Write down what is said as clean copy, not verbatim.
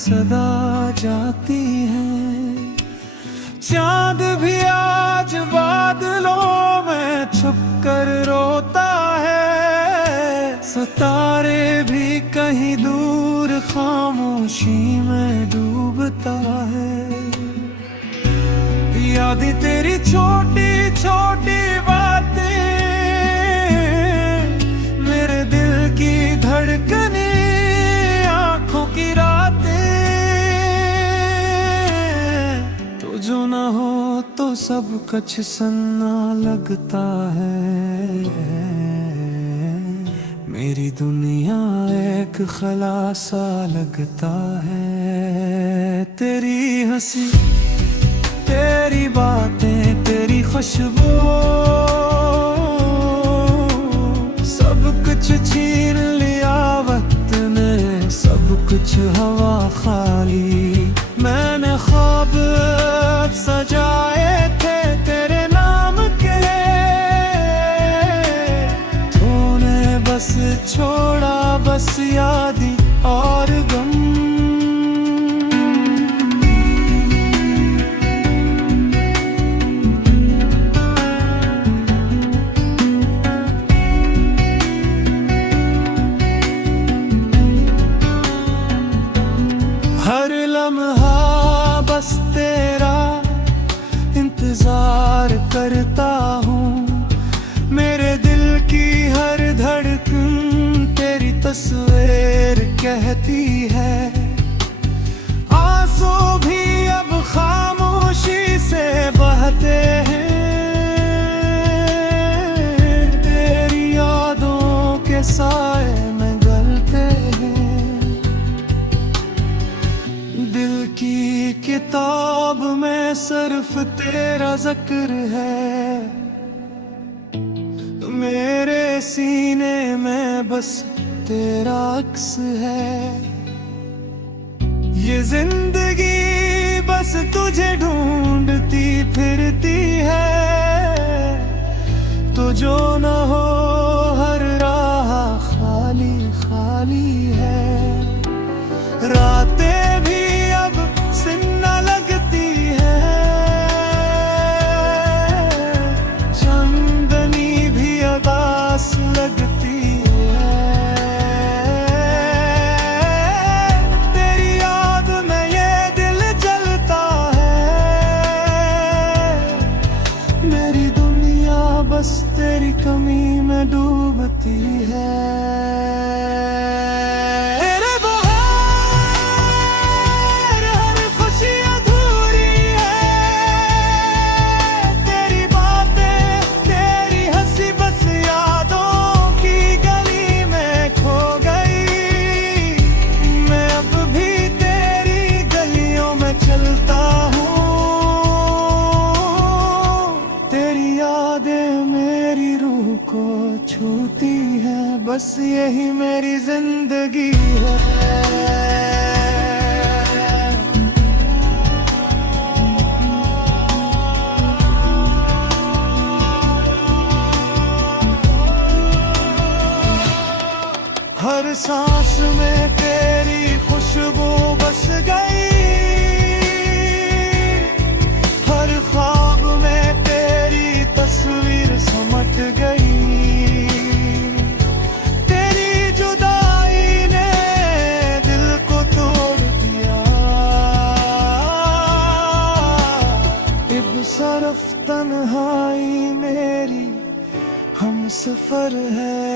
सदा जाती है। चांद भी आज बादलों में छुप कर रोता है, सितारे भी कहीं दूर खामोशी में डूबता है। यादें तेरी छोटी छोटी बातें, मेरे दिल की धड़कने, आंखों की रातें। तो जो ना हो तो सब कुछ सन्ना लगता है। मेरी दुनिया एक खलासा लगता है। तेरी हंसी, तेरी बातें, तेरी खुशबू, सब कुछ छीन लिया वक्त ने, सब कुछ हवा खाली। मैंने ख्वाब सजाए थे तेरे नाम के, तूने बस छोड़ा बस यादी और गम। हर लम्हा बस तेरा इंतजार करता हूँ। मेरे दिल की हर धड़कन तेरी तस्वीर कहती है। आंसू भी अब खामोशी से बहते हैं, तेरी यादों के साए में गलते हैं। दिल की किताब में सिर्फ तेरा जिक्र है, मेरे सीने में बस तेरा अक्स है। ये जिंदगी बस तुझे ढूंढती फिरती है, तो जो न हो हर राह खाली खाली है। रातें भी अब सिन्ना लगती है, चांदनी भी अदास लगती है। तेरी याद में ये दिल जलता है, मेरी दुनिया बस तेरी कमी में डूबती है। मेरी रूह को छूती है, बस यही मेरी जिंदगी है। हर सांस में तेरी खुशबू बस गई, हर ख्वाब में तेरी तस्वीर समट गई। तेरी जुदाई ने दिल को तोड़ दिया, इब सरफ तन्हाई मेरी हम सफर है।